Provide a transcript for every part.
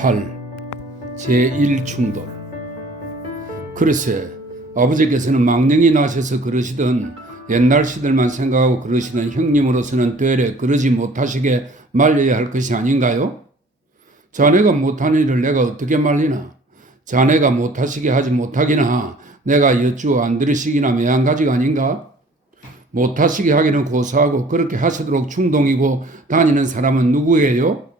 8. 제1충돌. 글쎄, 아버지께서는 망령이 나셔서 그러시던 옛날 시들만 생각하고 그러시던 형님으로서는 되레 그러지 못하시게 말려야 할 것이 아닌가요? 자네가 못하는 일을 내가 어떻게 말리나? 자네가 못하시게 하지 못하기나 내가 여쭈어 안 들으시기나 매한가지가 아닌가? 못하시게 하기는 고사하고 그렇게 하시도록 충동이고 다니는 사람은 누구예요?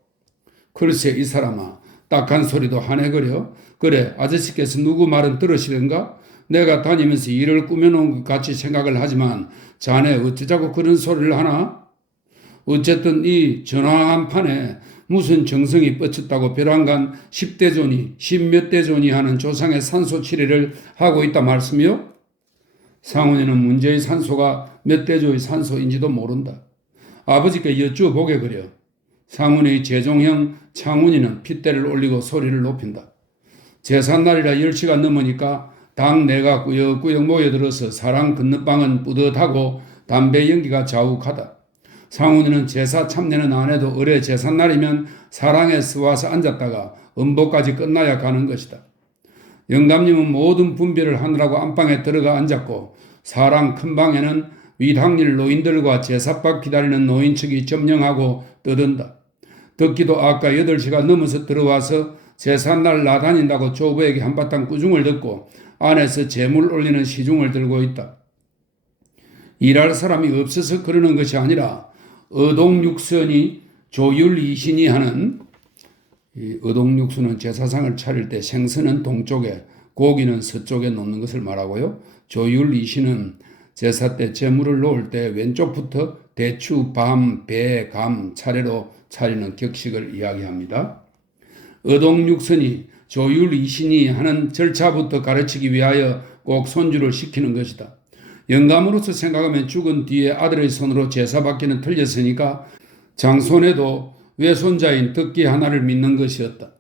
글쎄, 이 사람아, 딱한 소리도 하네거려. 그래, 아저씨께서 누구 말은 들으시던가? 내가 다니면서 일을 꾸며놓은 것 같이 생각을 하지만 자네 어쩌자고 그런 소리를 하나? 어쨌든 이 전화한 판에 무슨 정성이 뻗쳤다고 벼랑간 10대 존이 10몇 대 존이 하는 조상의 산소 치료를 하고 있다 말씀이요? 상훈이는 문제의 산소가 몇 대조의 산소인지도 모른다. 아버지께 여쭈어 보게 그려. 상훈의 제종형 창훈이는 핏대를 올리고 소리를 높인다. 제삿날이라 10시가 넘으니까 당 내가 꾸역꾸역 모여들어서 사랑 건너방은 뿌듯하고 담배 연기가 자욱하다. 상훈이는 제사 참내는 안 해도 을에 제삿날이면 사랑에 서와서 앉았다가 음복까지 끝나야 가는 것이다. 영감님은 모든 분별을 하느라고 안방에 들어가 앉았고 사랑 큰 방에는 윗학일 노인들과 제삿밥 기다리는 노인측이 점령하고 떠든다. 듣기도 아까 8시가 넘어서 들어와서 제삿날 나다닌다고 조부에게 한바탕 꾸중을 듣고 안에서 재물 올리는 시중을 들고 있다. 일할 사람이 없어서 그러는 것이 아니라 어동육선이 조율이신이 하는 어동육수는 제사상을 차릴 때 생선은 동쪽에 고기는 서쪽에 놓는 것을 말하고요. 조율이신은 제사 때 제물을 놓을 때 왼쪽부터 대추, 밤, 배, 감 차례로 차리는 격식을 이야기합니다. 어동육선이 조율이신이 하는 절차부터 가르치기 위하여 꼭 손주를 시키는 것이다. 영감으로서 생각하면 죽은 뒤에 아들의 손으로 제사 받기는 틀렸으니까 장손에도 외손자인 덕기 하나를 믿는 것이었다.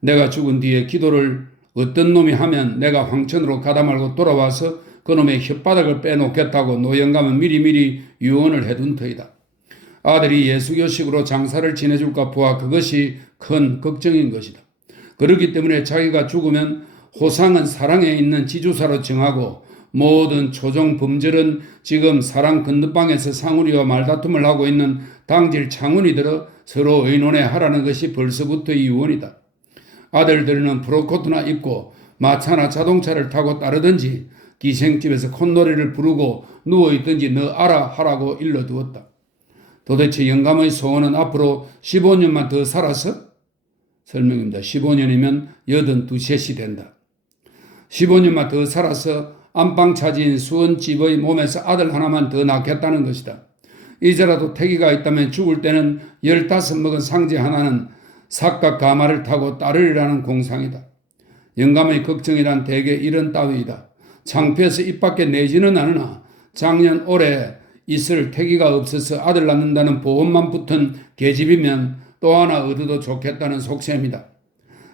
내가 죽은 뒤에 기도를 어떤 놈이 하면 내가 황천으로 가다 말고 돌아와서 그놈의 혓바닥을 빼놓겠다고 노영감은 미리미리 유언을 해둔 터이다. 아들이 예수교식으로 장사를 지내줄까 보아 그것이 큰 걱정인 것이다. 그렇기 때문에 자기가 죽으면 호상은 사랑에 있는 지주사로 정하고 모든 초종 범절은 지금 사랑 건너방에서 상훈이와 말다툼을 하고 있는 당질 창훈이 들어 서로 의논해 하라는 것이 벌써부터의 유언이다. 아들들은 프로코트나 입고 마차나 자동차를 타고 따르든지 기생집에서 콧노래를 부르고 누워있든지 너 알아 하라고 일러두었다. 도대체 영감의 소원은 앞으로 15년만 더 살아서? 설명입니다. 15년이면 82셋이 된다. 15년만 더 살아서 안방차지인 수원집의 몸에서 아들 하나만 더 낳겠다는 것이다. 이제라도 태기가 있다면 죽을 때는 15 먹은 상제 하나는 삭각 가마를 타고 따르리라는 공상이다. 영감의 걱정이란 대개 이런 따위이다. 창피해서 입 밖에 내지는 않으나 작년 올해 있을 태기가 없어서 아들 낳는다는 보험만 붙은 계집이면 또 하나 얻어도 좋겠다는 속셈이다.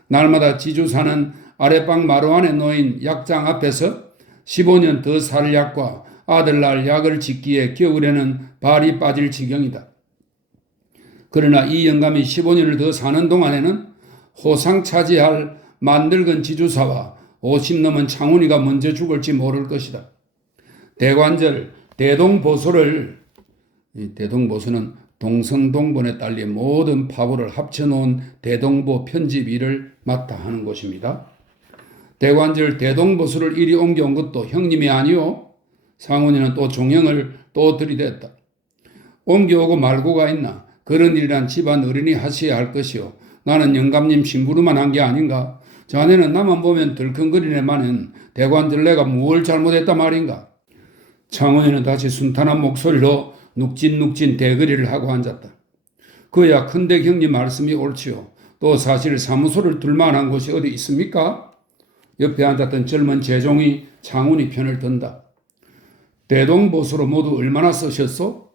날마다 지주사는 아랫방 마루 안에 놓인 약장 앞에서 15년 더 살 약과 아들 낳을 약을 짓기에 겨울에는 발이 빠질 지경이다. 그러나 이 영감이 15년을 더 사는 동안에는 호상 차지할 만늙은 지주사와 50 넘은 창훈이가 먼저 죽을지 모를 것이다. 대관절 대동보소를, 대동보소는 동성동본에 딸린 모든 파보를 합쳐놓은 대동보 편집 일을 맡아 하는 곳입니다. 대관절 대동보소를 이리 옮겨온 것도 형님이 아니오. 상훈이는 또 종형을 또 들이댔다. 옮겨오고 말고가 있나? 그런 일이란 집안 어른이 하셔야 할 것이오. 나는 영감님 심부름만 한 게 아닌가? 자네는 나만 보면 덜컹거리네만은 대관절 내가 뭘 잘못했단 말인가? 창훈이는 다시 순탄한 목소리로 눅진눅진 대거리를 하고 앉았다. 그야 큰데 형님 말씀이 옳지요. 또 사실 사무소를 둘만한 곳이 어디 있습니까? 옆에 앉았던 젊은 재종이 창훈이 편을 든다. 대동보수로 모두 얼마나 쓰셨소?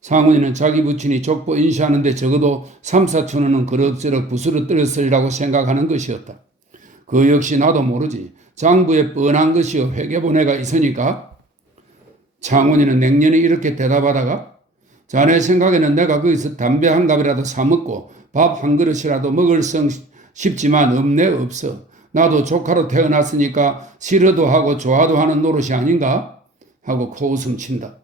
상훈이는 자기 부친이 족보 인시하는데 적어도 3, 4천 원은 그럭저럭 부스러 떨었으리라고 생각하는 것이었다. 그 역시 나도 모르지. 장부에 뻔한 것이요 회계본회가 있으니까. 창훈이는 냉년히 이렇게 대답하다가 자네 생각에는 내가 거기서 담배 한 갑이라도 사 먹고 밥 한 그릇이라도 먹을 성 쉽지만 없네 없어. 나도 조카로 태어났으니까 싫어도 하고 좋아도 하는 노릇이 아닌가? 하고 코웃음 친다.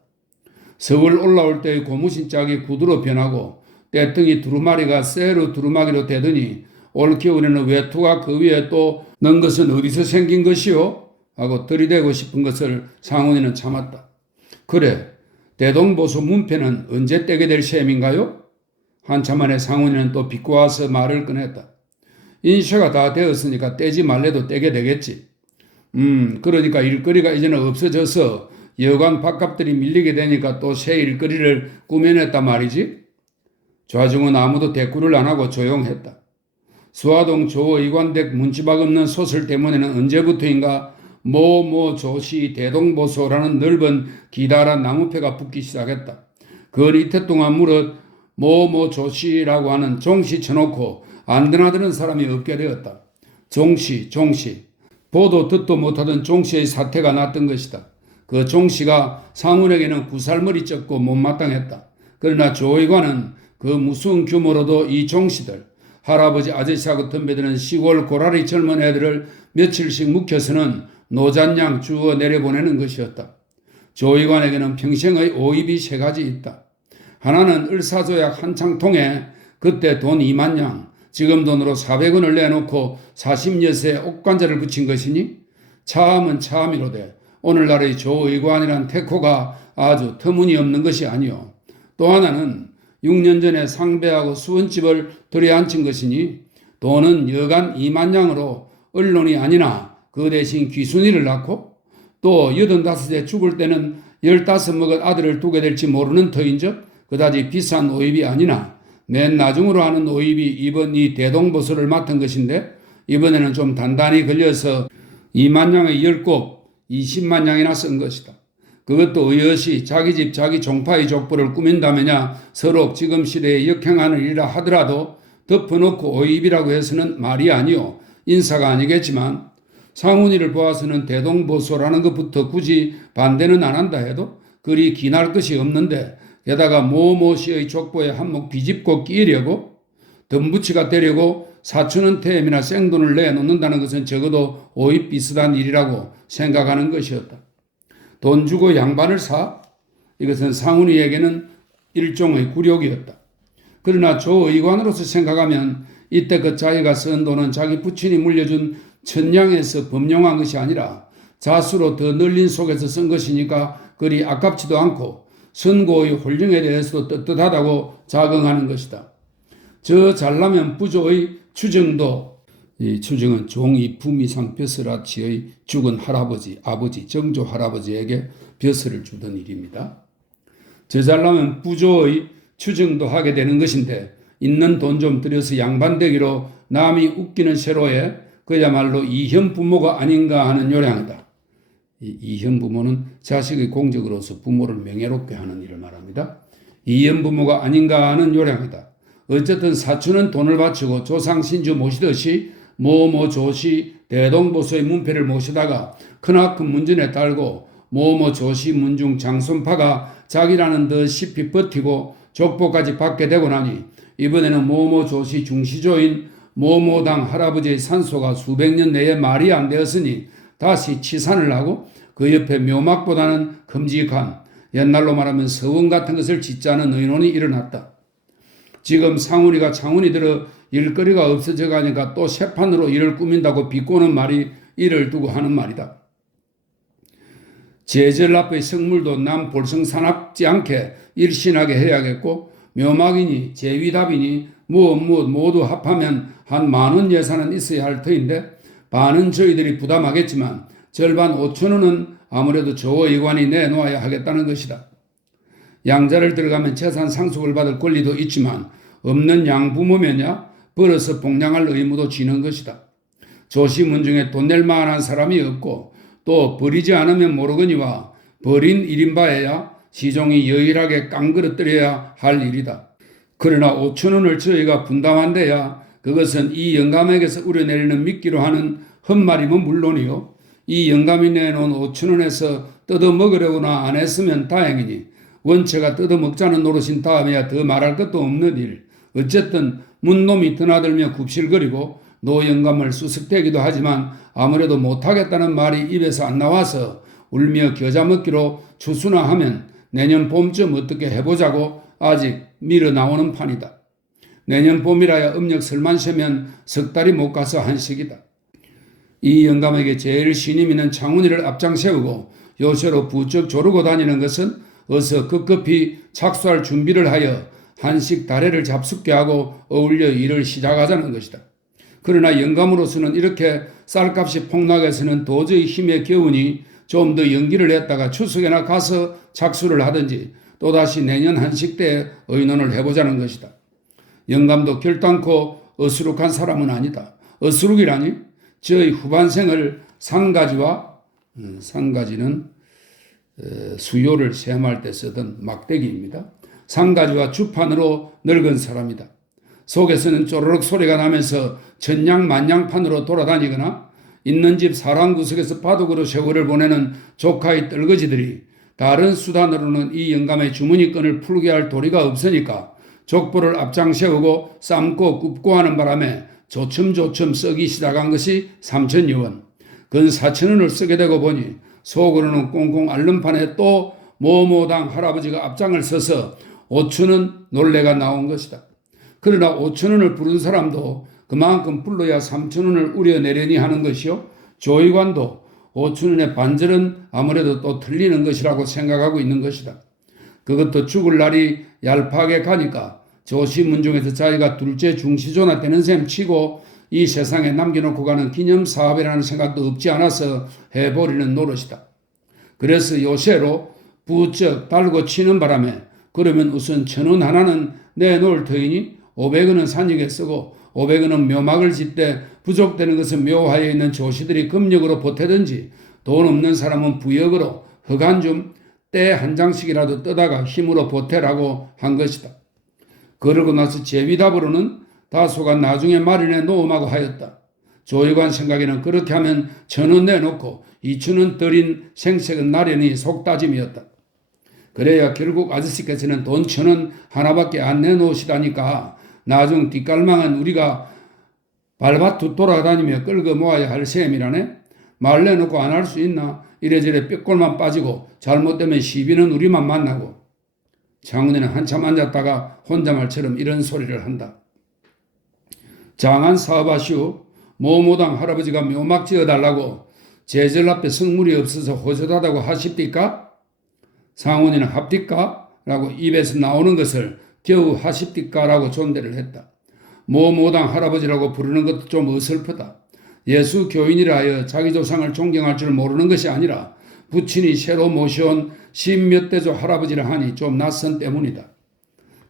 서울 올라올 때의 고무신 짝이 구두로 변하고 떼뚱이 두루마리가 쇠로 두루마기로 되더니 올겨울에는 외투가 그 위에 또 넣은 것은 어디서 생긴 것이요? 하고 들이대고 싶은 것을 상훈이는 참았다. 그래, 대동보수 문패는 언제 떼게 될 셈인가요? 한참 만에 상훈이는 또 비꼬아서 말을 꺼냈다. 인쇄가 다 되었으니까 떼지 말래도 떼게 되겠지. 그러니까 일거리가 이제는 없어져서 여관 밥값들이 밀리게 되니까 또 새 일거리를 꾸며냈단 말이지. 좌중은 아무도 대꾸를 안 하고 조용했다. 수화동 조의관댁 문지박 없는 소설 때문에는 언제부터인가 조시 대동보소라는 넓은 기다란 나무패가 붙기 시작했다. 그걸 이태 동안 무릇 조시라고 하는 종시 쳐놓고 안 드나드는 사람이 없게 되었다. 종시. 보도 듣도 못하던 종시의 사태가 났던 것이다. 그 종시가 상훈에게는 구살머리 쩍고 못마땅했다. 그러나 조의관은 그 무슨 규모로도 이 종시들, 할아버지 아저씨하고 덤벼드는 시골 고라리 젊은 애들을 며칠씩 묵혀서는 노잔양 주워 내려보내는 것이었다. 조의관에게는 평생의 오입이 세 가지 있다. 하나는 을사조약 한 창통에 그때 돈 2만 양, 지금 돈으로 400원을 내놓고 40여세 옥관자를 붙인 것이니 참은 참이로되 오늘날의 조의관이란 태코가 아주 터무니없는 것이 아니오. 또 하나는 6년 전에 상배하고 수원집을 들여앉힌 것이니 돈은 여간 2만 양으로 언론이 아니나 그 대신 귀순이를 낳고 또 85세 죽을 때는 15먹은 아들을 두게 될지 모르는 터인즉 그다지 비싼 오입이 아니나 맨 나중으로 하는 오입이 이번 이 대동보수를 맡은 것인데 이번에는 좀 단단히 걸려서 2만 양의 10곡 20만 양이나 쓴 것이다. 그것도 의엿이 자기 집 자기 종파의 족보를 꾸민다면야 서로 지금 시대에 역행하는 일이라 하더라도 덮어놓고 오입이라고 해서는 말이 아니오. 인사가 아니겠지만 상훈이를 보아서는 대동보소라는 것부터 굳이 반대는 안 한다 해도 그리 기날 것이 없는데 게다가 모씨의 족보에 한몫 비집고 끼려고 덤부치가 되려고 사촌은 태엠이나 생돈을 내놓는다는 것은 적어도 오입 비슷한 일이라고 생각하는 것이었다. 돈 주고 양반을 사? 이것은 상훈이에게는 일종의 굴욕이었다. 그러나 조의관으로서 생각하면 이때 그 자기가 쓴 돈은 자기 부친이 물려준 천냥에서 범용한 것이 아니라 자수로 더 널린 속에서 쓴 것이니까 그리 아깝지도 않고 선고의 홀령에 대해서도 떳떳하다고 자긍하는 것이다. 저 잘나면 부조의 추정도, 이 추정은 종이 부미상 벼슬아치의 죽은 할아버지, 아버지, 정조 할아버지에게 벼슬을 주던 일입니다. 저 잘나면 부조의 추정도 하게 되는 것인데 있는 돈 좀 들여서 양반되기로 남이 웃기는 세로에 그야말로 이현 부모가 아닌가 하는 요량이다. 이현 부모는 자식의 공적으로서 부모를 명예롭게 하는 일을 말합니다. 이현 부모가 아닌가 하는 요량이다. 어쨌든 사촌은 돈을 바치고 조상 신주 모시듯이 조시 대동보소의 문패를 모시다가 크나큰 문전에 딸고 조시 문중 장손파가 자기라는 듯 싶이 버티고 족보까지 받게 되고 나니 이번에는 조시 중시조인 모모당 할아버지의 산소가 수백 년 내에 말이 안 되었으니 다시 치산을 하고 그 옆에 묘막보다는 큼직한 옛날로 말하면 서원 같은 것을 짓자는 의논이 일어났다. 지금 상훈이가 창훈이 들어 일거리가 없어져 가니까 또 새판으로 일을 꾸민다고 비꼬는 말이 이를 두고 하는 말이다. 제절 앞의 성물도 남 볼성사납지 않게 일신하게 해야겠고 묘막이니 제위답이니 무엇 모두 합하면 한 10,000원 예산은 있어야 할 터인데 반은 저희들이 부담하겠지만 절반 5,000원은 아무래도 조의관이 내놓아야 하겠다는 것이다. 양자를 들어가면 재산 상속을 받을 권리도 있지만 없는 양부모면야 벌어서 복량할 의무도 지는 것이다. 조시문 중에 돈 낼 만한 사람이 없고 또 버리지 않으면 모르거니와 버린 일인바에야 시종이 여일하게 깡그러뜨려야 할 일이다. 그러나 5,000원을 저희가 분담한대야 그것은 이 영감에게서 우려내리는 미끼로 하는 헛말이면 물론이요. 이 영감이 내놓은 5,000원에서 뜯어먹으려고나 안 했으면 다행이니 원체가 뜯어먹자는 노릇인 다음에야 더 말할 것도 없는 일. 어쨌든 문놈이 드나들며 굽실거리고 노영감을 수습되기도 하지만 아무래도 못하겠다는 말이 입에서 안 나와서 울며 겨자 먹기로 추수나 하면 내년 봄쯤 어떻게 해보자고 아직 밀어 나오는 판이다. 내년 봄이라야 음력 설만 세면 석 달이 못 가서 한식이다. 이 영감에게 제일 신임 있는 창훈이를 앞장 세우고 요새로 부쩍 조르고 다니는 것은 어서 급급히 착수할 준비를 하여 한식 다래를 잡숫게 하고 어울려 일을 시작하자는 것이다. 그러나 영감으로서는 이렇게 쌀값이 폭락해서는 도저히 힘에 겨우니 좀 더 연기를 했다가 추석에나 가서 착수를 하든지 또다시 내년 한식 때 의논을 해보자는 것이다. 영감도 결단코 어수룩한 사람은 아니다. 어수룩이라니 저의 후반생을 상가지는 수요를 셈할 때 쓰던 막대기입니다. 상가지와 주판으로 늙은 사람이다. 속에서는 쪼르륵 소리가 나면서 천냥만냥판으로 돌아다니거나 있는 집 사람 구석에서 바둑으로 세월을 보내는 조카의 떨거지들이 다른 수단으로는 이 영감의 주머니끈을 풀게 할 도리가 없으니까 족보를 앞장 세우고 삶고 굽고 하는 바람에 조춤조춤 쓰기 시작한 것이 3,000여원. 근 4,000원을 쓰게 되고 보니 속으로는 꽁꽁 앓는 판에 또 모모당 할아버지가 앞장을 서서 5,000원 놀래가 나온 것이다. 그러나 5,000원을 부른 사람도 그만큼 불러야 3,000원을 우려내려니 하는 것이요. 조의관도 5,000원의 반절은 아무래도 또 틀리는 것이라고 생각하고 있는 것이다. 그것도 죽을 날이 얄팍하게 가니까 조시문중에서 자기가 둘째 중시조나 되는 셈 치고 이 세상에 남겨놓고 가는 기념사업이라는 생각도 없지 않아서 해버리는 노릇이다. 그래서 요새로 부쩍 달고 치는 바람에 그러면 우선 1,000원 하나는 내놓을 터이니 500원은 산익에 쓰고 500원은 묘막을 짓되 부족되는 것은 묘하에 있는 조시들이 금력으로 보태든지 돈 없는 사람은 부역으로 흑안 좀 때 한 장씩이라도 떠다가 힘으로 보태라고 한 것이다. 그러고 나서 제비답으로는 다소가 나중에 마련해 놓음하고 하였다. 조의관 생각에는 그렇게 하면 1,000원 내놓고 2,000원 들인 생색은 나련히 속다짐이었다. 그래야 결국 아저씨께서는 돈 1,000원 하나밖에 안 내놓으시다니까 나중 뒷갈망은 우리가 발밭 돌아다니며 끌고 모아야 할 셈이라네. 말 내놓고 안 할 수 있나. 이래저래 뼈골만 빠지고 잘못되면 시비는 우리만 만나고. 장훈이는 한참 앉았다가 혼잣말처럼 이런 소리를 한다. 장안 사업하시오. 모모당 할아버지가 묘막 지어달라고 제절 앞에 성물이 없어서 호젓하다고 하십니까? 상훈이는 합디까? 라고 입에서 나오는 것을 겨우 하십디까? 라고 존대를 했다. 모모당 할아버지라고 부르는 것도 좀 어설프다. 예수 교인이라 하여 자기 조상을 존경할 줄 모르는 것이 아니라 부친이 새로 모셔온 십몇 대조 할아버지라 하니 좀 낯선 때문이다.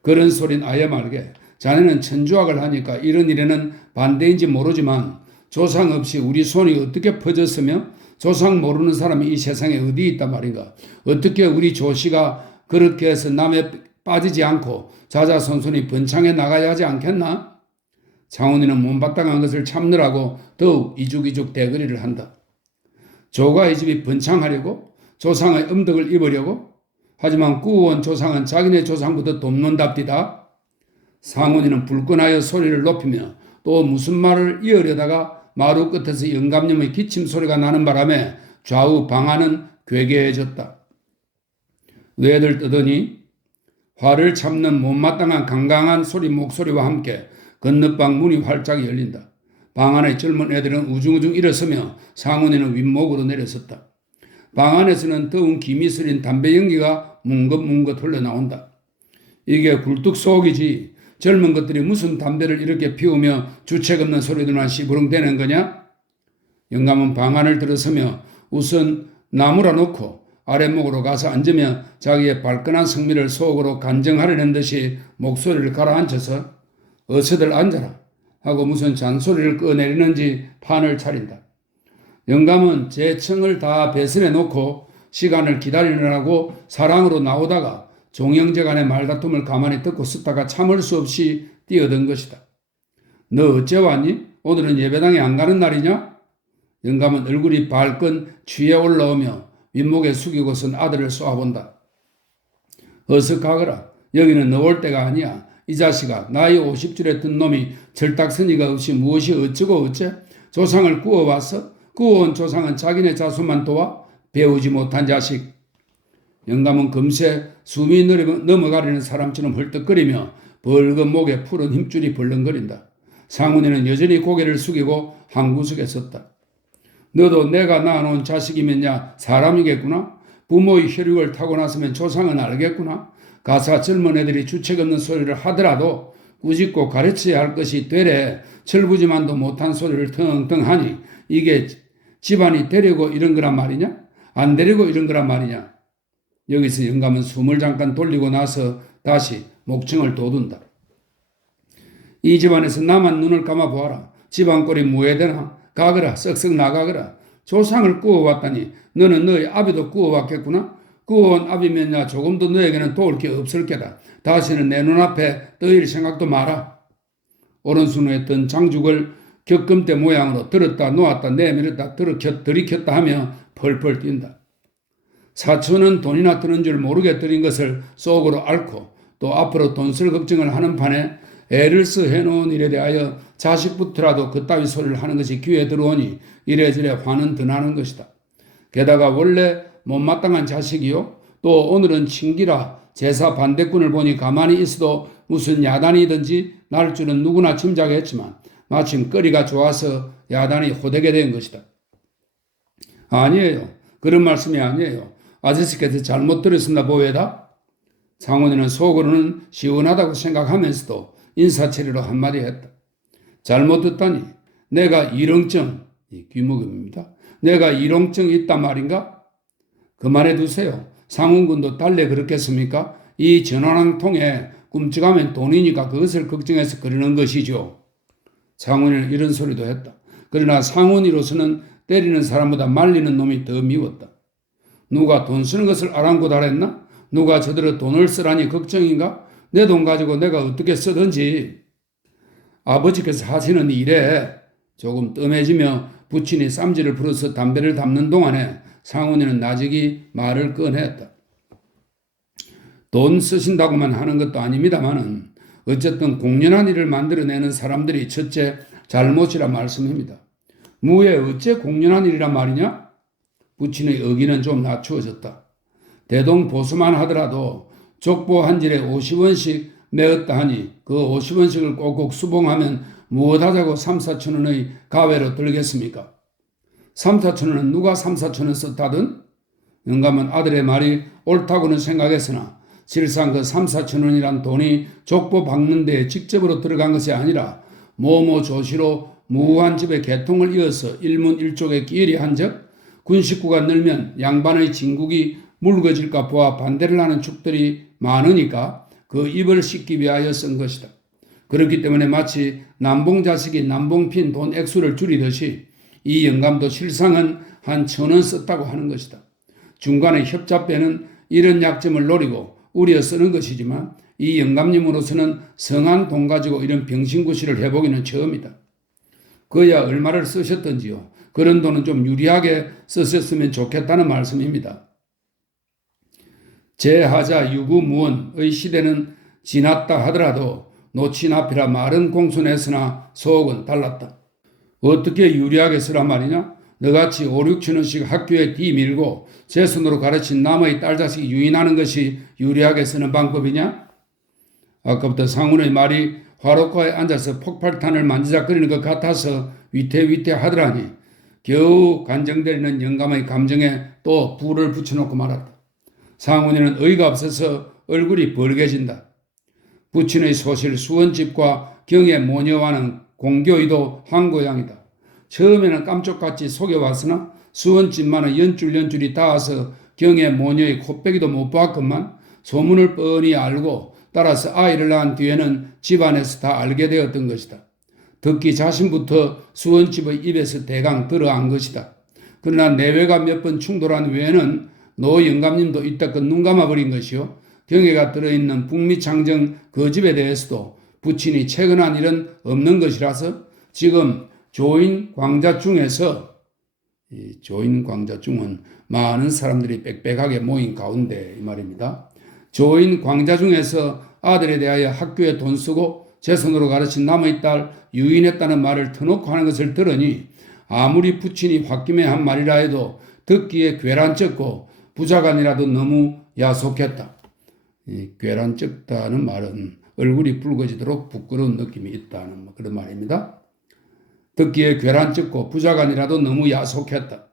그런 소린 아예 말게. 자네는 천주학을 하니까 이런 일에는 반대인지 모르지만 조상 없이 우리 손이 어떻게 퍼졌으며 조상 모르는 사람이 이 세상에 어디 있단 말인가. 어떻게 우리 조씨가 그렇게 해서 남에 빠지지 않고 자자손손이 번창해 나가야 하지 않겠나? 장훈이는 못마땅한 것을 참느라고 더욱 이죽이죽 대거리를 한다. 조가 이 집이 번창하려고 조상의 음덕을 입으려고 하지만 꾸어온 조상은 자기네 조상부터 돕는답디다. 상훈이는 불끈하여 소리를 높이며 또 무슨 말을 이으려다가 마루 끝에서 영감님의 기침 소리가 나는 바람에 좌우 방안은 괴괴해졌다. 왜들 뜨더니 화를 참는 못마땅한 강강한 소리 목소리와 함께 건너방 문이 활짝 열린다. 방 안의 젊은 애들은 우중우중 일어서며 상훈이는 윗목으로 내려섰다. 방 안에서는 더운 김이 서린 담배 연기가 뭉긋뭉긋 흘러나온다. 이게 굴뚝 속이지 젊은 것들이 무슨 담배를 이렇게 피우며 주책 없는 소리들만 시부렁대는 거냐? 영감은 방 안을 들어서며 우선 나무라 놓고 아랫목으로 가서 앉으며 자기의 발끈한 성미를 속으로 간정하려는 듯이 목소리를 가라앉혀서 어서들 앉아라 하고 무슨 잔소리를 꺼내리는지 판을 차린다. 영감은 제 청을 다 배설해 놓고 시간을 기다리느라고 사랑으로 나오다가 종영제 간의 말다툼을 가만히 듣고 쓰다가 참을 수 없이 뛰어든 것이다. 너 어째 왔니? 오늘은 예배당에 안 가는 날이냐? 영감은 얼굴이 발끈 취해 올라오며 윗목에 숙이고선 아들을 쏘아본다. 어서 가거라. 여기는 너 올 때가 아니야. 이 자식아, 나이 50줄에 든 놈이 절딱서니가 없이 무엇이 어쩌고 어째? 조상을 구워왔어? 구워온 조상은 자기네 자손만 도와? 배우지 못한 자식. 영감은 금세 숨이 넘어가려는 사람처럼 헐떡거리며 벌건 목에 푸른 힘줄이 벌렁거린다. 상훈이는 여전히 고개를 숙이고 한 구석에 섰다. 너도 내가 낳아놓은 자식이면야 사람이겠구나? 부모의 혈육을 타고났으면 조상은 알겠구나? 가사 젊은 애들이 주책 없는 소리를 하더라도 꾸짖고 가르쳐야 할 것이 되래 철부지만도 못한 소리를 텅텅 하니 이게 집안이 되려고 이런 거란 말이냐? 안 되려고 이런 거란 말이냐? 여기서 영감은 숨을 잠깐 돌리고 나서 다시 목청을 돋운다. 이 집안에서 나만 눈을 감아 보아라. 집안 꼴이 무해되나? 가거라. 썩썩 나가거라. 조상을 구워왔다니 너는 너의 아비도 구워왔겠구나? 구워온 아비면야 조금도 너에게는 도울 게 없을 게다. 다시는 내 눈앞에 떠일 생각도 마라. 오른손에 했던 장죽을 격금대 모양으로 들었다 놓았다 내밀었다 들이켰다 하며 펄펄 뛴다. 사촌은 돈이나 드는 줄 모르게 드린 것을 속으로 앓고 또 앞으로 돈 쓸 걱정을 하는 판에 애를 써 해놓은 일에 대하여 자식부터라도 그따위 소리를 하는 것이 귀에 들어오니 이래저래 화는 더 나는 것이다. 게다가 원래 못마땅한 자식이요. 또 오늘은 친기라 제사 반대꾼을 보니 가만히 있어도 무슨 야단이든지 날 줄은 누구나 짐작했지만 마침 거리가 좋아서 야단이 호되게 된 것이다. 아니에요. 그런 말씀이 아니에요. 아저씨께서 잘못 들었습니다. 보외다. 상훈이는 속으로는 시원하다고 생각하면서도 인사처리로 한마디 했다. 잘못 듣다니 내가 일용증, 귀목음입니다. 내가 일용증이 있단 말인가? 그만해 두세요. 상훈군도 달래 그렇겠습니까? 이 전화랑 통해 꿈쩍하면 돈이니까 그것을 걱정해서 그러는 것이죠. 상훈이는 이런 소리도 했다. 그러나 상훈이로서는 때리는 사람보다 말리는 놈이 더 미웠다. 누가 돈 쓰는 것을 아랑곳하랬나? 누가 저대로 돈을 쓰라니 걱정인가? 내 돈 가지고 내가 어떻게 쓰든지. 아버지께서 하시는 일에 조금 뜸해지며 부친이 쌈지를 풀어서 담배를 담는 동안에 상훈이는 나직이 말을 꺼냈다. 돈 쓰신다고만 하는 것도 아닙니다만은 어쨌든 공연한 일을 만들어내는 사람들이 첫째 잘못이라 말씀입니다. 무에 어째 공연한 일이란 말이냐? 부친의 의기는 좀 낮추어졌다. 대동보수만 하더라도 족보 한 질에 50원씩 매었다 하니 그 50원씩을 꼭꼭 수봉하면 무엇하자고 3, 4천 원의 가외로 들겠습니까? 3, 4천 원은 누가 3, 4천 원 썼다든? 영감은 아들의 말이 옳다고는 생각했으나 실상 그 3, 4천 원이란 돈이 족보 박는 데에 직접으로 들어간 것이 아니라 모모 조시로 무한 집의 개통을 이어서 일문일족에 끼일이 한 적, 군 식구가 늘면 양반의 진국이 묽어질까 보아 반대를 하는 축들이 많으니까 그 입을 씻기 위하여 쓴 것이다. 그렇기 때문에 마치 남봉 자식이 남봉 핀 돈 액수를 줄이듯이 이 영감도 실상은 한 1,000원 썼다고 하는 것이다. 중간에 협잡배는 이런 약점을 노리고 우려 쓰는 것이지만 이 영감님으로서는 성한 돈 가지고 이런 병신구실을 해보기는 처음이다. 그야 얼마를 쓰셨던지요. 그런 돈은 좀 유리하게 쓰셨으면 좋겠다는 말씀입니다. 제하자 유구무원의 시대는 지났다 하더라도 노친 앞이라 말은 공손했으나 속은 달랐다. 어떻게 유리하게 쓰란 말이냐? 너같이 5, 6천 원씩 학교에 뒤밀고 제 손으로 가르친 남의 딸자식이 유인하는 것이 유리하게 쓰는 방법이냐? 아까부터 상훈의 말이 화로가에 앉아서 폭발탄을 만지작거리는 것 같아서 위태위태하더라니 겨우 간정대리는 영감의 감정에 또 불을 붙여놓고 말았다. 상훈이는 의가 없어서 얼굴이 벌개진다. 부친의 소실 수원집과 경의 모녀와는 공교이도 한 고양이다. 처음에는 깜짝같이 속여왔으나 수원집만은 연줄연줄이 닿아서 경의 모녀의 코빼기도 못 봤건만 소문을 뻔히 알고 따라서 아이를 낳은 뒤에는 집안에서 다 알게 되었던 것이다. 듣기 자신부터 수원집의 입에서 대강 들어간 것이다. 그러나 내외가 몇 번 충돌한 외에는 노 영감님도 이따껏 눈 감아버린 것이요. 경애가 들어있는 북미창정 그 집에 대해서도 부친이 채근한 일은 없는 것이라서 지금 조인 광자 중에서 이 조인 광자 중은 많은 사람들이 빽빽하게 모인 가운데 이 말입니다. 조인 광자 중에서 아들에 대하여 학교에 돈 쓰고 제 손으로 가르친 남의 딸 유인했다는 말을 터놓고 하는 것을 들으니 아무리 부친이 홧김에 한 말이라 해도 듣기에 괴란쩍고 부자간이라도 너무 야속했다. 이 괴란쩍다는 말은 얼굴이 붉어지도록 부끄러운 느낌이 있다는 그런 말입니다. 듣기에 괴란쩍고 부자간이라도 너무 야속했다.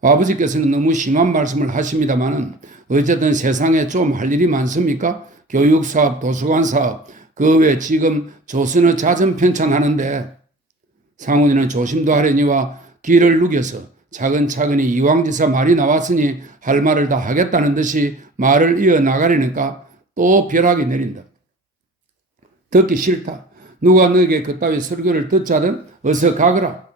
아버지께서는 너무 심한 말씀을 하십니다마는 어쨌든 세상에 좀 할 일이 많습니까? 교육사업, 도서관사업, 그 외에 지금 조선의 자전 편찬하는데 상훈이는 조심도 하려니와 귀를 누겨서 차근차근히 이왕지사 말이 나왔으니 할 말을 다 하겠다는 듯이 말을 이어나가려니까 또 벼락이 내린다. 듣기 싫다. 누가 너에게 그따위 설교를 듣자든 어서 가거라.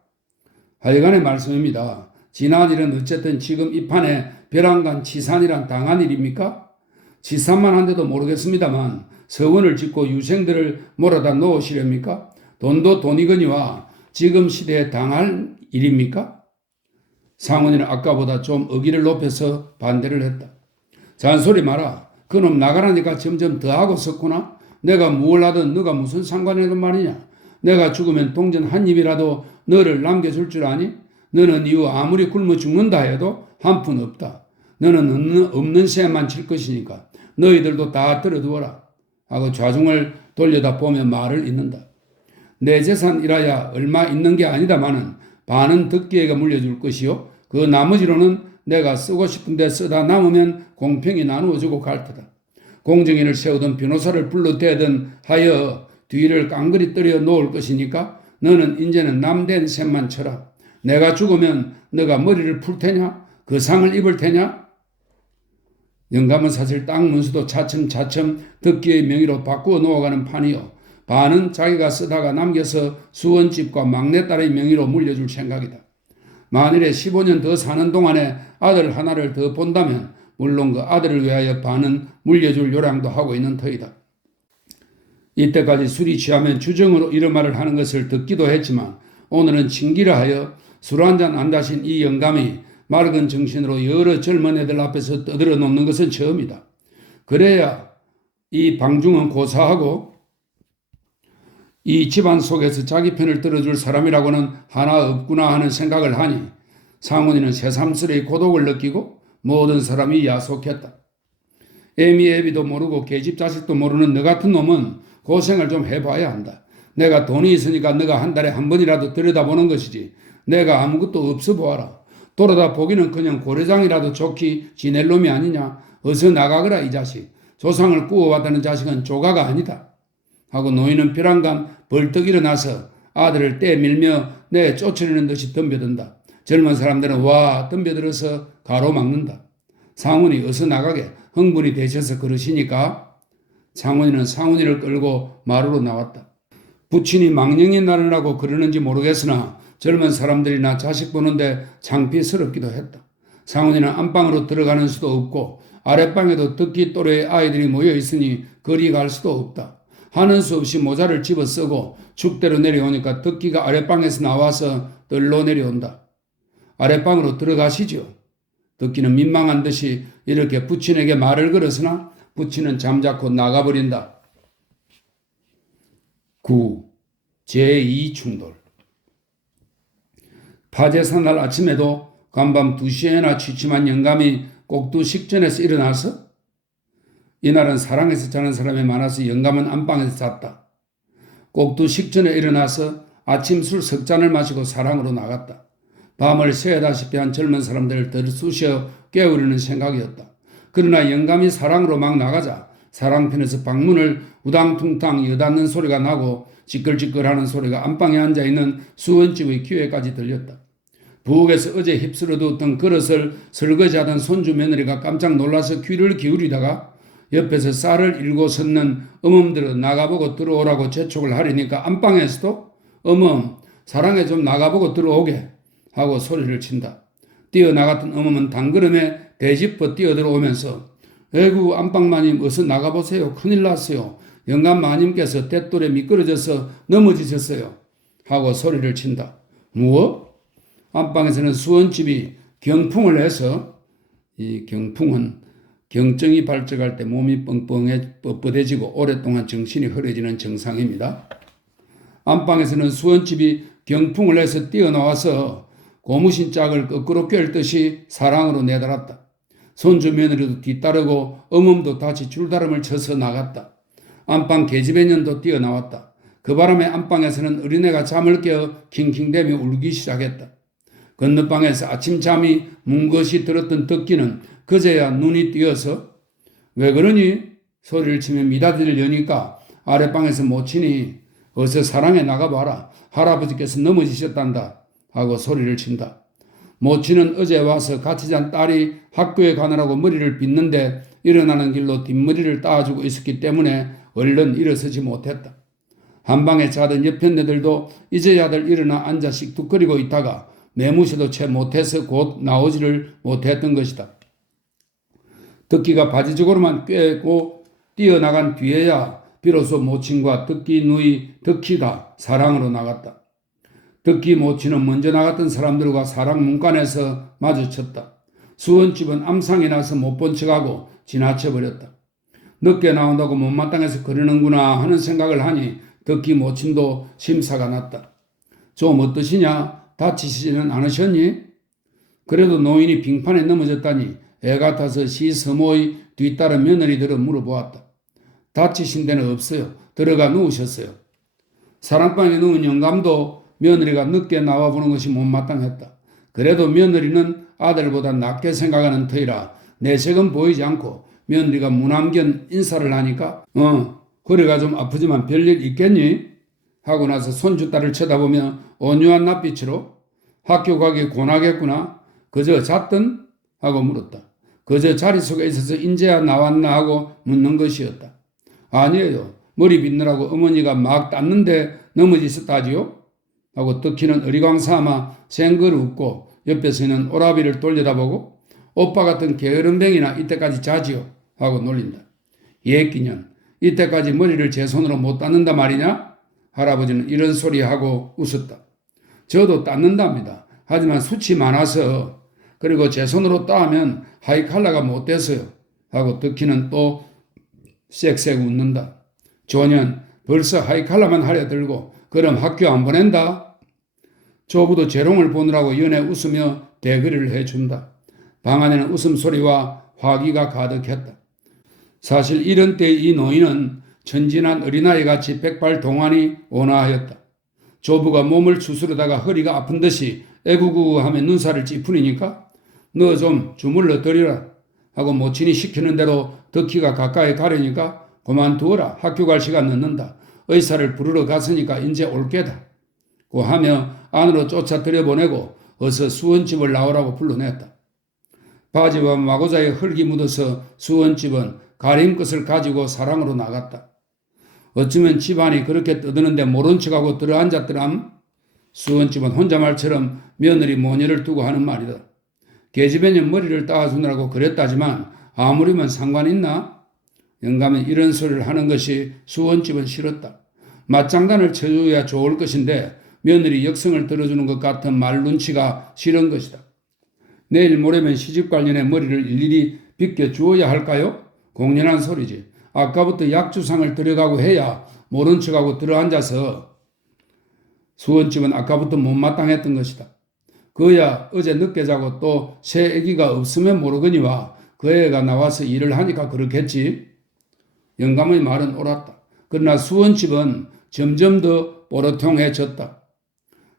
하여간의 말씀입니다. 지난 일은 어쨌든 지금 이 판에 벼랑간 치산이란 당한 일입니까? 치산만 한데도 모르겠습니다만 서원을 짓고 유생들을 몰아다 놓으시렵니까? 돈도 돈이거니와 지금 시대에 당할 일입니까? 상훈이는 아까보다 좀 어기를 높여서 반대를 했다. 잔소리 마라. 그놈 나가라니까 점점 더하고 섰구나. 내가 뭘 하든 너가 무슨 상관이란 말이냐. 내가 죽으면 동전 한 입이라도 너를 남겨줄 줄 아니? 너는 이후 아무리 굶어 죽는다 해도 한 푼 없다. 너는 없는 새만 칠 것이니까 너희들도 다 떨어두어라. 하고 좌중을 돌려다 보며 말을 잇는다. 내 재산이라야 얼마 있는 게 아니다마는 반은 덕기에게 물려줄 것이요. 그 나머지로는 내가 쓰고 싶은데 쓰다 남으면 공평히 나누어주고 갈 테다. 공정인을 세우든 변호사를 불러대든 하여 뒤를 깡그리 떨여 놓을 것이니까 너는 이제는 남된 셈만 쳐라. 내가 죽으면 너가 머리를 풀 테냐? 그 상을 입을 테냐? 영감은 사실 땅 문수도 차츰차츰 덕기의 명의로 바꾸어 놓아가는 판이요. 반은 자기가 쓰다가 남겨서 수원집과 막내딸의 명의로 물려줄 생각이다. 만일에 15년 더 사는 동안에 아들 하나를 더 본다면 물론 그 아들을 위하여 반은 물려줄 요량도 하고 있는 터이다. 이때까지 술이 취하면 주정으로 이런 말을 하는 것을 듣기도 했지만 오늘은 징기라 하여 술 한잔 안다신 이 영감이 맑은 정신으로 여러 젊은 애들 앞에서 떠들어 놓는 것은 처음이다. 그래야 이 방중은 고사하고 이 집안 속에서 자기 편을 들어줄 사람이라고는 하나 없구나 하는 생각을 하니 상훈이는 새삼스레 고독을 느끼고 모든 사람이 야속했다. 애미애비도 모르고 계집 자식도 모르는 너 같은 놈은 고생을 좀 해봐야 한다. 내가 돈이 있으니까 너가 한 달에 한 번이라도 들여다보는 것이지 내가 아무것도 없어 보아라. 돌아다 보기는 그냥 고래장이라도 좋기 지낼 놈이 아니냐. 어서 나가거라 이 자식. 조상을 구워왔다는 자식은 조가가 아니다. 하고 노인은 벼랑간 벌떡 일어나서 아들을 떼밀며 내 쫓아내는 듯이 덤벼든다. 젊은 사람들은 와 덤벼들어서 가로막는다. 상훈이 어서 나가게 흥분이 되셔서 그러시니까 상훈이는 상훈이를 끌고 마루로 나왔다. 부친이 망령이 나르라고 그러는지 모르겠으나 젊은 사람들이나 자식 보는데 창피스럽기도 했다. 상훈이는 안방으로 들어가는 수도 없고 아랫방에도 듣기 또래의 아이들이 모여 있으니 거리 갈 수도 없다. 하는 수 없이 모자를 집어 쓰고 축대로 내려오니까 듣기가 아랫방에서 나와서 떨로 내려온다. 아랫방으로 들어가시죠. 듣기는 민망한 듯이 이렇게 부친에게 말을 걸었으나 부친은 잠자코 나가버린다. 9. 제2충돌. 파제산날 아침에도 간밤 2시에나 취침한 영감이 꼭두 식전에서 일어나서 이날은 사랑에서 자는 사람이 많아서 영감은 안방에서 잤다. 꼭두 식전에 일어나서 아침 술 석 잔을 마시고 사랑으로 나갔다. 밤을 새다시피 한 젊은 사람들을 들쑤셔 깨우려는 생각이었다. 그러나 영감이 사랑으로 막 나가자 사랑편에서 방문을 우당퉁탕 여닫는 소리가 나고 지끌지끌하는 소리가 안방에 앉아있는 수원집의 귀에까지 들렸다. 부엌에서 어제 휩쓸어 두었던 그릇을 설거지하던 손주 며느리가 깜짝 놀라서 귀를 기울이다가 옆에서 쌀을 일고 섰는 어멈들어 나가보고 들어오라고 재촉을 하려니까 안방에서도 어멈 사랑에 좀 나가보고 들어오게 하고 소리를 친다. 뛰어나갔던 어멈은 단걸음에 대짚어 뛰어들어오면서 에구 안방마님 어서 나가보세요. 큰일 났어요. 영감 마님께서 떼돌에 미끄러져서 넘어지셨어요. 하고 소리를 친다. 무엇? 안방에서는 수원집이 경풍을 해서 이 경풍은 경증이 발작할 때 몸이 뻣뻣해지고 오랫동안 정신이 흐려지는 증상입니다. 안방에서는 수원집이 경풍을 해서 뛰어나와서 고무신 짝을 거꾸로 꿰듯이 사랑으로 내달았다. 손주 며느리도 뒤따르고 어멈도 다시 줄다름을 쳐서 나갔다. 안방 계집애년도 뛰어나왔다. 그 바람에 안방에서는 어린애가 잠을 깨어 킹킹대며 울기 시작했다. 건너방에서 아침잠이 뭉긋이 들었던 덕기는 그제야 눈이 띄어서 왜 그러니? 소리를 치며 미닫이를 여니까 아랫방에서 모친이 어서 사랑에 나가봐라. 할아버지께서 넘어지셨단다 하고 소리를 친다. 모친은 어제 와서 같이 잔 딸이 학교에 가느라고 머리를 빗는데 일어나는 길로 뒷머리를 따주고 있었기 때문에 얼른 일어서지 못했다. 한방에 자던 옆편네들도 이제야들 일어나 앉아 씩둑거리고 있다가 매무새도 채 못해서 곧 나오지를 못했던 것이다. 덕기가 바지저고로만 꿰고 뛰어나간 뒤에야 비로소 모친과 덕기 누이 덕희가 사랑으로 나갔다. 덕기 모친은 먼저 나갔던 사람들과 사랑 문간에서 마주쳤다. 수원집은 암상이 나서 못 본 척하고 지나쳐버렸다. 늦게 나온다고 못마땅해서 그러는구나 하는 생각을 하니 덕기 모친도 심사가 났다. 좀 어떠시냐? 다치시지는 않으셨니? 그래도 노인이 빙판에 넘어졌다니 애 같아서 시서모의 뒤따른 며느리들은 물어보았다. 다치신 데는 없어요. 들어가 누우셨어요. 사랑방에 누운 영감도 며느리가 늦게 나와보는 것이 못마땅했다. 그래도 며느리는 아들보다 낫게 생각하는 터이라 내색은 보이지 않고 며느리가 무남견 인사를 하니까 허리가 좀 아프지만 별일 있겠니? 하고 나서 손주딸을 쳐다보며 온유한 낯빛으로 학교 가기 고나겠구나. 그저 잤든? 하고 물었다. 그저 자리 속에 있어서 인제야 나왔나 하고 묻는 것이었다. 아니에요. 머리 빗느라고 어머니가 막 땄는데 넘어지셨다지요? 하고 덕희는 어리광삼아 생글 웃고 옆에서는 오라비를 돌려다보고 오빠 같은 게으름뱅이나 이때까지 자지요? 하고 놀린다. 예끼년 이때까지 머리를 제 손으로 못 땄는다 말이냐? 할아버지는 이런 소리 하고 웃었다. 저도 땄는답니다. 하지만 숱이 많아서 그리고 제 손으로 따면 하이칼라가 못 돼서요. 하고 덕희는 또 쌕쌕 웃는다. 조년 벌써 하이칼라만 하려 들고 그럼 학교 안 보낸다. 조부도 재롱을 보느라고 연애 웃으며 대거리를 해준다. 방 안에는 웃음소리와 화기가 가득했다. 사실 이런 때 이 노인은 천진한 어린아이같이 백발 동안이 온화하였다. 조부가 몸을 추스르다가 허리가 아픈 듯이 애구구 하며 눈살을 찌푸리니까 너 좀 주물러 드리라 하고 모친이 시키는 대로 덕희가 가까이 가려니까 그만두어라. 학교 갈 시간 늦는다. 의사를 부르러 갔으니까 이제 올 게다. 고 하며 안으로 쫓아 들여보내고 어서 수원집을 나오라고 불러냈다. 바지와 마고자에 흙이 묻어서 수원집은 가림끝을 가지고 사랑으로 나갔다. 어쩌면 집안이 그렇게 떠드는데 모른 척하고 들어앉았더람. 수원집은 혼자말처럼 며느리 모녀를 두고 하는 말이다. 계집애는 머리를 따주느라고 그랬다지만 아무리면 상관 있나? 영감은 이런 소리를 하는 것이 수원집은 싫었다. 맞장단을 쳐줘야 좋을 것인데 며느리 역성을 들어주는 것 같은 말 눈치가 싫은 것이다. 내일 모레면 시집 관련해 머리를 일일이 빗겨주어야 할까요? 공연한 소리지. 아까부터 약주상을 들어가고 해야 모른 척하고 들어앉아서 수원집은 아까부터 못마땅했던 것이다. 그야 어제 늦게 자고 또 새 애기가 없으면 모르거니와 그 애가 나와서 일을 하니까 그렇겠지. 영감의 말은 옳았다. 그러나 수원집은 점점 더 뽀릇통해졌다.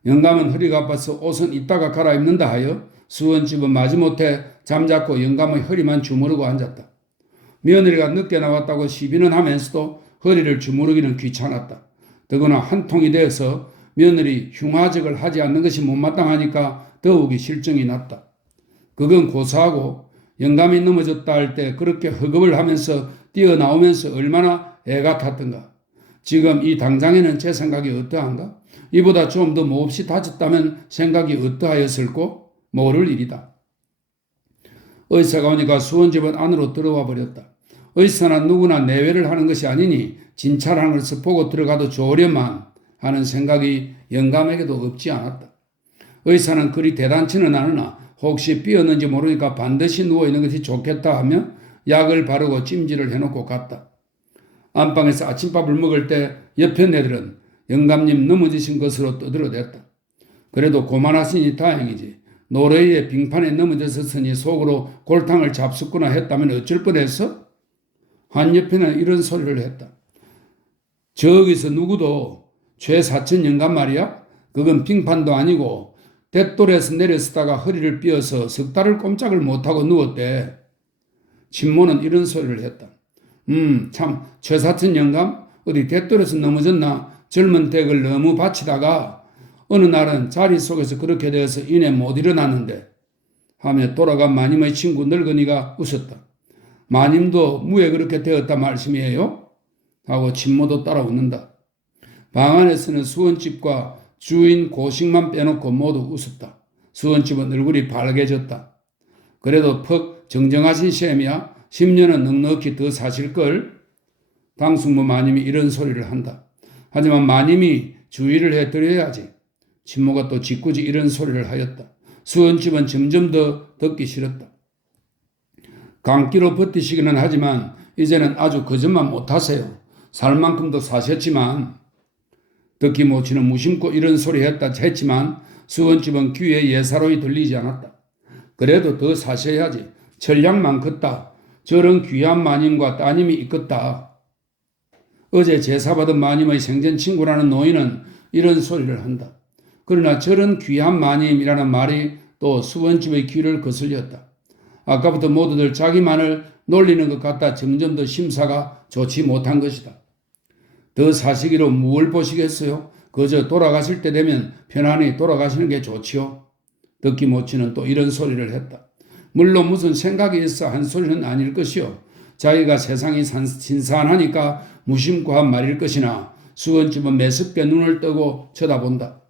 영감은 허리가 아파서 옷은 이따가 갈아입는다 하여 수원집은 마지못해 잠자코 영감의 허리만 주무르고 앉았다. 며느리가 늦게 나왔다고 시비는 하면서도 허리를 주무르기는 귀찮았다. 더구나 한 통이 되어서 며느리 흉화적을 하지 않는 것이 못마땅하니까 더욱이 실증이 났다. 그건 고사하고 영감이 넘어졌다 할 때 그렇게 허겁을 하면서 뛰어나오면서 얼마나 애가 탔던가. 지금 이 당장에는 제 생각이 어떠한가? 이보다 좀 더 몹시 다쳤다면 생각이 어떠하였을꼬? 모를 일이다. 의사가 오니까 수원집은 안으로 들어와 버렸다. 의사나 누구나 내외를 하는 것이 아니니 진찰하는 것을 보고 들어가도 좋으련만 하는 생각이 영감에게도 없지 않았다. 의사는 그리 대단치는 않으나 혹시 삐었는지 모르니까 반드시 누워있는 것이 좋겠다 하며 약을 바르고 찜질을 해놓고 갔다. 안방에서 아침밥을 먹을 때 옆에 애들은 영감님 넘어지신 것으로 떠들어댔다. 그래도 고만하시니 다행이지. 노래의 빙판에 넘어졌으니 속으로 골탕을 잡숫거나 했다면 어쩔 뻔했어? 한 옆에는 이런 소리를 했다. 저기서 누구도 최사천 영감 말이야? 그건 빙판도 아니고 돛돌에서 내려서다가 허리를 삐어서 석 달을 꼼짝을 못하고 누웠대. 친모는 이런 소리를 했다. 참 최사천 영감? 어디 돛돌에서 넘어졌나? 젊은 댁을 너무 바치다가 어느 날은 자리 속에서 그렇게 되어서 이내 못 일어났는데 하며 돌아간 마님의 친구 늙은이가 웃었다. 마님도 무에 그렇게 되었다 말씀이에요? 하고 친모도 따라 웃는다. 방 안에서는 수원집과 주인 고식만 빼놓고 모두 웃었다. 수원집은 얼굴이 밝아졌다. 그래도 퍽 정정하신 셈이야. 10년은 넉넉히 더 사실걸. 당숙모 마님이 이런 소리를 한다. 하지만 마님이 주의를 해드려야지. 친모가 또 짓궂이 이런 소리를 하였다. 수원집은 점점 더 듣기 싫었다. 감기로 버티시기는 하지만 이제는 아주 거짓말 못하세요. 살 만큼도 사셨지만 듣기 못치는 무심코 이런 소리 했지만 수원집은 귀에 예사로이 들리지 않았다. 그래도 더 사셔야지. 전량만 컸다. 저런 귀한 마님과 따님이 있겠다. 어제 제사받은 마님의 생전 친구라는 노인은 이런 소리를 한다. 그러나 저런 귀한 마님이라는 말이 또 수원집의 귀를 거슬렸다. 아까부터 모두들 자기만을 놀리는 것 같다 점점 더 심사가 좋지 못한 것이다. 더 사시기로 무얼 보시겠어요? 그저 돌아가실 때 되면 편안히 돌아가시는 게 좋지요. 듣기 못치는 또 이런 소리를 했다. 물론 무슨 생각이 있어 한 소리는 아닐 것이요. 자기가 세상이 신선하니까 무심코 한 말일 것이나 수원집은 매섭게 눈을 뜨고 쳐다본다.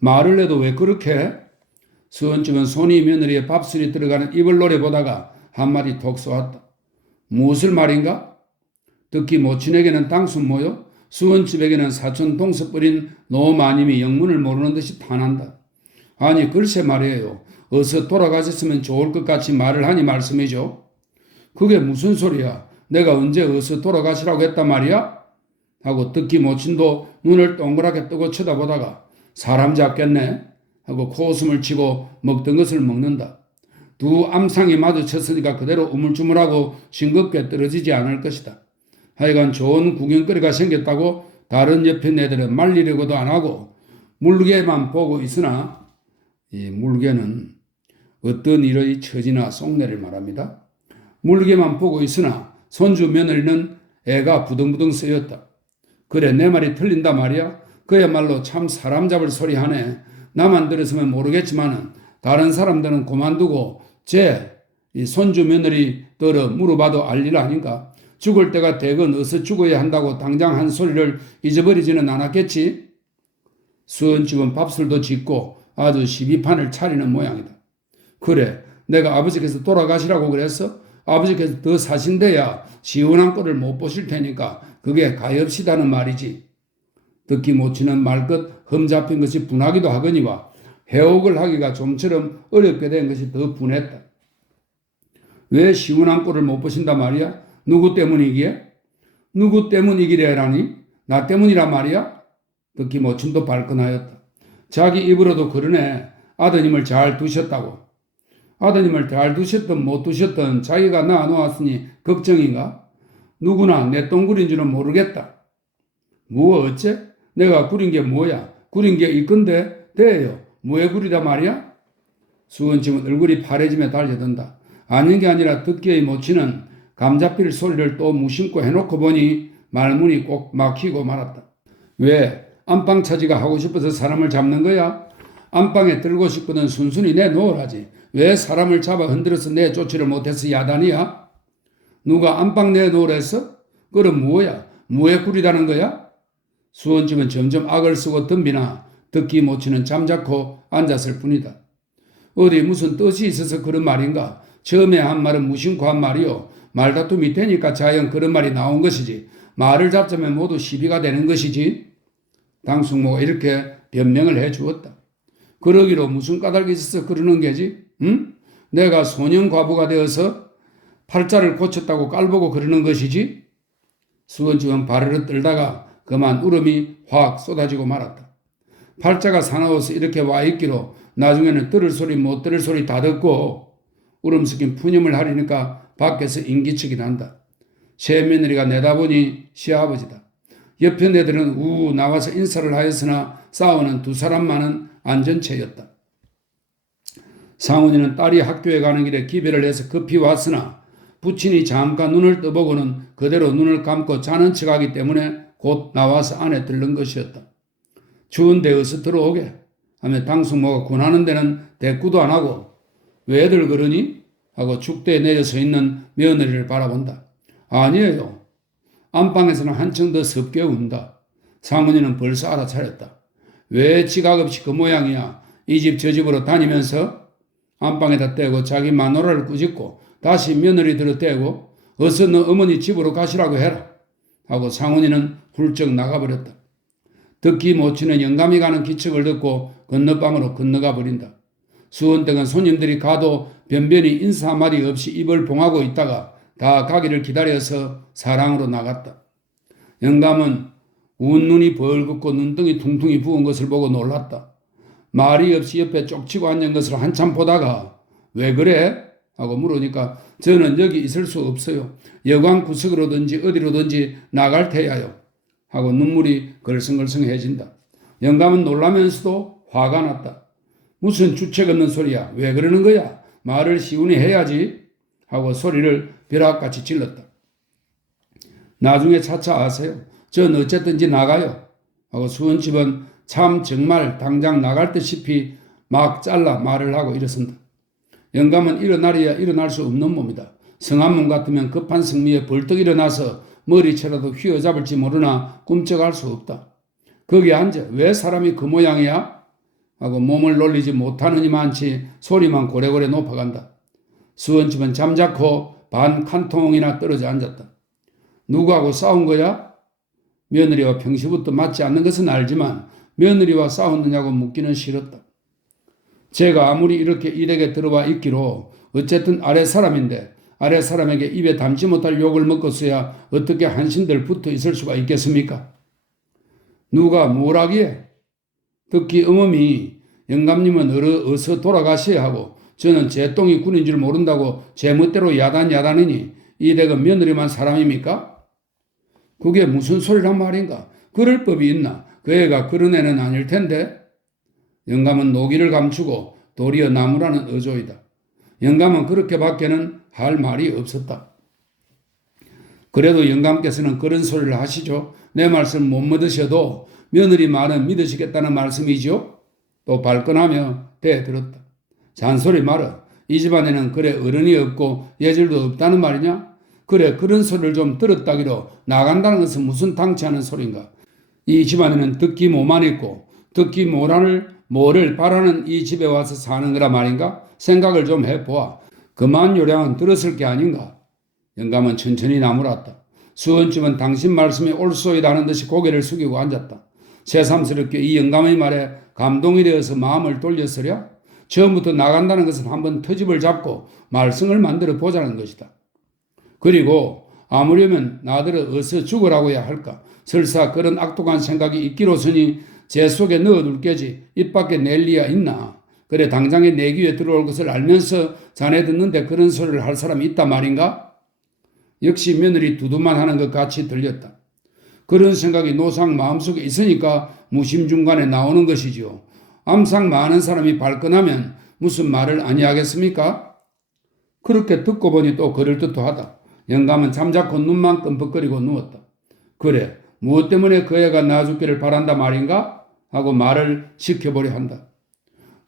말을 해도 왜 그렇게 해? 수원집은 손이 며느리의 밥술이 들어가는 입을 노려보다가 한마디 톡 쏘았다. 무엇을 말인가? 듣기 못친에게는 당순모요? 수원집에게는 사촌 동서뿌린 노마님이 영문을 모르는 듯이 탄한다. 아니 글쎄 말이에요. 어서 돌아가셨으면 좋을 것 같이 말을 하니 말씀이죠. 그게 무슨 소리야? 내가 언제 어서 돌아가시라고 했단 말이야? 하고 듣기 못친도 눈을 동그랗게 뜨고 쳐다보다가 사람 잡겠네? 하고 코웃음을 치고 먹던 것을 먹는다. 두 암상이 마주쳤으니까 그대로 우물쭈물하고 싱겁게 떨어지지 않을 것이다. 하여간 좋은 구경거리가 생겼다고 다른 옆에 애들은 말리려고도 안 하고 물개만 보고 있으나 이 물개는 어떤 일의 처지나 속내를 말합니다. 물개만 보고 있으나 손주 며느리는 애가 부등부등 쓰였다. 그래 내 말이 틀린다 말이야. 그야말로 참 사람 잡을 소리 하네. 나만 들었으면 모르겠지만은 다른 사람들은 그만두고 이 손주 며느리 들어 물어봐도 알 일 아닌가. 죽을 때가 되건 어서 죽어야 한다고 당장 한 소리를 잊어버리지는 않았겠지. 수원집은 밥술도 짓고 아주 시비판을 차리는 모양이다. 그래 내가 아버지께서 돌아가시라고 그랬어? 아버지께서 더 사신대야 시원한 꼴을 못 보실 테니까 그게 가엾이다는 말이지. 듣기 못치는 말끝 흠잡힌 것이 분하기도 하거니와 해옥을 하기가 좀처럼 어렵게 된 것이 더 분했다. 왜 시원한 꼴을 못 보신다 말이야? 누구 때문이기에? 누구 때문이기래라니? 나 때문이라 말이야? 듣기 못침도 발끈하였다. 자기 입으로도 그러네. 아드님을 잘 두셨다고. 아드님을 잘 두셨든 못 두셨든 자기가 낳아놓았으니 걱정인가? 누구나 내 똥구린 줄은 모르겠다. 뭐 어째? 내가 구린 게 뭐야? 구린 게 있건데 돼요. 뭐에 구리다 말이야? 수원집은 얼굴이 파래지며 달려든다. 아닌 게 아니라 듣기에 못치는 감잡힐 소리를 또 무심코 해놓고 보니 말문이 꼭 막히고 말았다. 왜? 안방 차지가 하고 싶어서 사람을 잡는 거야? 안방에 들고 싶거든 순순히 내놓으라지. 왜 사람을 잡아 흔들어서 내쫓지를 못해서 야단이야? 누가 안방 내놓으랬어? 그럼 뭐야? 뭐에 구리다는 거야? 수원집은 점점 악을 쓰고 덤비나 듣기 못치는 잠자코 앉았을 뿐이다. 어디 무슨 뜻이 있어서 그런 말인가? 처음에 한 말은 무심코 한 말이요. 말다툼이 되니까 자연 그런 말이 나온 것이지. 말을 잡자면 모두 시비가 되는 것이지. 당숙모가 이렇게 변명을 해 주었다. 그러기로 무슨 까닭이 있어서 그러는 게지? 응? 내가 소년 과부가 되어서 팔자를 고쳤다고 깔보고 그러는 것이지? 수원집은 바르르 떨다가 그만 울음이 확 쏟아지고 말았다. 팔자가 사나워서 이렇게 와 있기로 나중에는 들을 소리 못 들을 소리 다 듣고 울음 섞인 푸념을 하려니까 밖에서 인기척이 난다. 새 며느리가 내다보니 시아버지다. 옆에 애들은 우 나와서 인사를 하였으나 싸우는 두 사람만은 안전체였다. 상훈이는 딸이 학교에 가는 길에 기별을 해서 급히 왔으나 부친이 잠깐 눈을 떠보고는 그대로 눈을 감고 자는 척하기 때문에 곧 나와서 안에 들른 것이었다. 추운데 어서 들어오게 하며 당숙모가 군하는 데는 대꾸도 안 하고 왜들 그러니? 하고 축대에 내려 서 있는 며느리를 바라본다. 아니에요. 안방에서는 한층 더 섭게 운다. 상훈이는 벌써 알아차렸다. 왜 지각 없이 그 모양이야? 이 집 저 집으로 다니면서 안방에다 떼고 자기 마누라를 꾸짖고 다시 며느리들을 떼고 어서 너 어머니 집으로 가시라고 해라 하고 상훈이는 훌쩍 나가버렸다. 듣기 못 치는 영감이 가는 기척을 듣고 건너방으로 건너가 버린다. 수원댁은 손님들이 가도 변변히 인사 한마디 없이 입을 봉하고 있다가 다 가기를 기다려서 사랑으로 나갔다. 영감은 운 눈이 벌겋고 눈등이 퉁퉁이 부은 것을 보고 놀랐다. 말이 없이 옆에 쪽치고 앉은 것을 한참 보다가 왜 그래? 하고 물으니까 저는 여기 있을 수 없어요. 여관 구석으로든지 어디로든지 나갈 테야요. 하고 눈물이 걸성걸성해진다. 영감은 놀라면서도 화가 났다. 무슨 주책 없는 소리야. 왜 그러는 거야? 말을 시원히 해야지. 하고 소리를 벼락같이 질렀다. 나중에 차차 아세요. 전 어쨌든지 나가요. 하고 수원집은 참 정말 당장 나갈 듯이 막 잘라 말을 하고 일어선다. 영감은 일어나려야 일어날 수 없는 몸이다. 성한몸 같으면 급한 성미에 벌떡 일어나서 머리채라도 휘어잡을지 모르나 꿈쩍할 수 없다. 거기 앉아. 왜 사람이 그 모양이야? 하고 몸을 놀리지 못하느니만치 소리만 고래고래 높아간다. 수원집은 잠자코 반 칸통이나 떨어져 앉았다. 누구하고 싸운 거야? 며느리와 평시부터 맞지 않는 것은 알지만 며느리와 싸웠느냐고 묻기는 싫었다. 제가 아무리 이렇게 일에게 들어와 있기로 어쨌든 아래 사람인데 아래 사람에게 입에 담지 못할 욕을 먹고서야 어떻게 한신들 붙어 있을 수가 있겠습니까? 누가 뭘 하기에? 특히 어머니 영감님은 어서 돌아가셔야 하고 저는 제 똥이 군인 줄 모른다고 제 멋대로 야단이니 이 댁은 며느리만 사람입니까? 그게 무슨 소리란 말인가? 그럴 법이 있나? 그 애가 그런 애는 아닐 텐데. 영감은 노기를 감추고 도리어 나무라는 어조이다. 영감은 그렇게밖에는 할 말이 없었다. 그래도 영감께서는 그런 소리를 하시죠. 내 말씀 못 믿으셔도 며느리 말은 믿으시겠다는 말씀이죠. 또 발끈하며 대들었다. 잔소리 말어. 이 집안에는 그래 어른이 없고 예절도 없다는 말이냐? 그래 그런 소리를 좀 들었다기로 나간다는 것은 무슨 당치하는 소린가? 이 집안에는 듣기 뭐만 있고 듣기 뭐를 바라는 이 집에 와서 사는 거라 말인가? 생각을 좀 해보아. 그만 요량은 들었을 게 아닌가? 영감은 천천히 나무랐다. 수원집은 당신 말씀이 옳소이다 하는 듯이 고개를 숙이고 앉았다. 새삼스럽게 이 영감의 말에 감동이 되어서 마음을 돌렸으랴? 처음부터 나간다는 것은 한번 터집을 잡고 말썽을 만들어 보자는 것이다. 그리고 아무려면 나더러 어서 죽으라고야 할까? 설사 그런 악독한 생각이 있기로서니 제 속에 넣어둘 게지 입 밖에 낼 리야 있나? 그래 당장에 내 귀에 들어올 것을 알면서 자네 듣는데 그런 소리를 할 사람이 있단 말인가? 역시 며느리 두두만 하는 것 같이 들렸다. 그런 생각이 노상 마음속에 있으니까 무심중간에 나오는 것이지요. 암상 많은 사람이 발끈하면 무슨 말을 아니하겠습니까? 그렇게 듣고 보니 또 그럴듯도 하다. 영감은 잠자코 눈만 끔뻑거리고 누웠다. 그래, 무엇 때문에 그 애가 나 죽기를 바란다 말인가? 하고 말을 시켜보려 한다.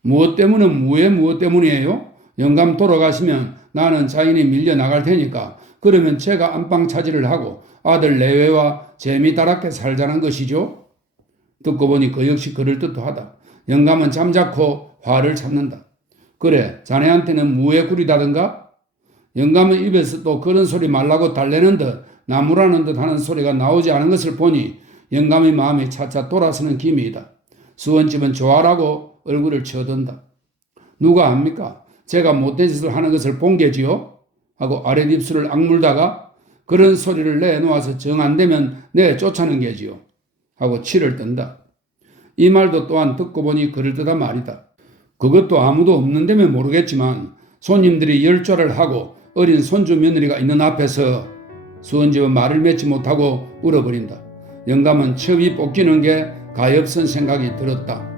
무엇 때문은 무엇 때문이에요? 영감 돌아가시면 나는 자인이 밀려나갈 테니까 그러면 제가 안방 차지를 하고 아들 내외와 재미다랗게 살자는 것이죠. 듣고 보니 그 역시 그럴듯도 하다. 영감은 잠자코 화를 찾는다. 그래, 자네한테는 무에 구리다든가? 영감의 입에서 또 그런 소리 말라고 달래는 듯 나무라는 듯 하는 소리가 나오지 않은 것을 보니 영감의 마음이 차차 돌아서는 기미이다. 수원집은 좋아라고 얼굴을 쳐든다. 누가 압니까? 제가 못된 짓을 하는 것을 본 게지요? 하고 아랫입술을 악물다가 그런 소리를 내놓아서 정 안되면 내 쫓아는 게지요 하고 치를 뜬다. 이 말도 또한 듣고 보니 그럴듯한 말이다. 그것도 아무도 없는 데면 모르겠지만 손님들이 열좌를 하고 어린 손주 며느리가 있는 앞에서 수원집은 말을 맺지 못하고 울어버린다. 영감은 첩이 뽑기는 게 가엾은 생각이 들었다.